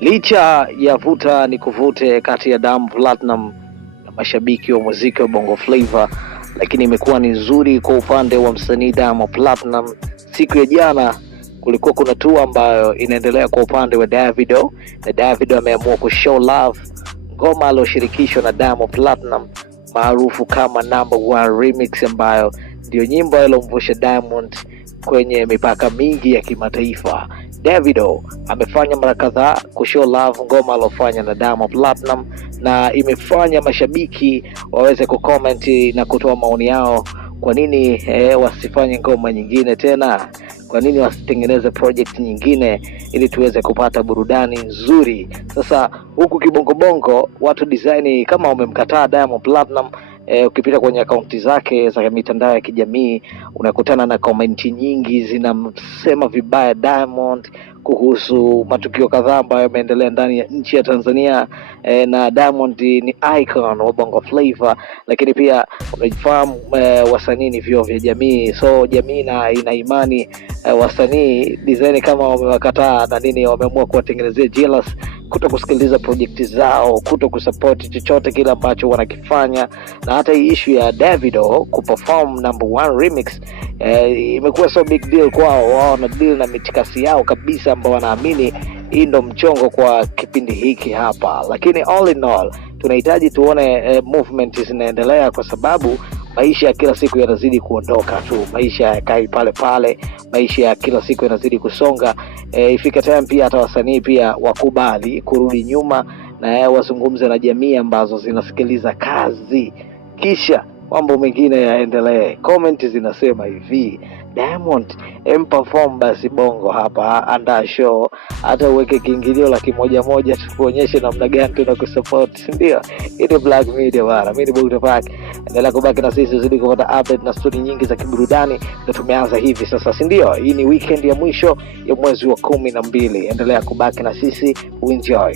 Licha ya vuta ni kuvute kati ya Diamond Platnumz na mashabiki wa muziki wa Bongo Flava, lakini imekuwa ni nzuri kwa upande wa msanii Diamond Platnumz. Siku ya jana kulikuwa kuna tour ambayo inaendelea kwa upande wa Davido, na Davido ameamua ku show love ngoma aliyoshirikishwa na Diamond Platnumz maarufu kama Number 1 Remix, ambayo ndio nyimbo iliyomvusha Diamond kwenye mipaka mingi ya kimataifa. Davido amefanya mara kadhaa ku show love ngoma alofanya na Diamond Platnumz, na imefanya mashabiki waweze kucomment na kutoa maoni yao. Kwa nini wasifanye ngoma nyingine tena? Kwa nini wasitengeneze project nyingine ili tuweze kupata burudani nzuri? Sasa huku kibongo watu design kama wamemkataa Diamond Platnumz. Ukipita kwenye akaunti zake za mitandao ya kijamii unakutana na komenti nyingi zinamsema vibaya Diamond kuhusu matukio kadhaa ambayo yameendelea ndani ya nchi ya Tanzania. Na Diamond ni icon wa Bongo Flava, lakini pia unajifahamu wasanii ni vioo vya jamii, so jamii na ina imani wasanii design kama wamewakataa na nini, wameamua kuwatengenezea jealous, kuto kusikiliza project zao, kuto kusupport chochote kile ambacho wanakifanya. Na hata hii issue ya Davido kuperform Number 1 Remix imekuwa so big deal kwao. Wao na deal na mitikasi yao kabisa, ambao wanaamini hii ndo mchongo kwa kipindi hiki hapa. Lakini all in all tunahitaji tuone movement zinaendelea, kwa sababu maisha ya kila siku yanazidi kuondoka tu, maisha yakai pale pale, maisha ya kila siku yanazidi kusonga. Ifika time pia hata wasanii pia wakubali kurudi nyuma na wazungumze na jamii ambazo zinasikiliza kazi, kisha mambo mengine yaendelee. Comment zinasema hivi: Diamond perform basi Bongo hapa, andaa show, hata uweke kiingilio $100 tukuonyeshe namna gani tunakusupport, ndio? Ile Black Media bana. Mimi ni Buda Park, endelea kubaki na sisi uzidi kupata update na story nyingi za kiburudani, na tumeanza hivi sasa, si ndio? Hii ni weekend ya mwisho ya mwezi wa 12, endelea kubaki na sisi, enjoy.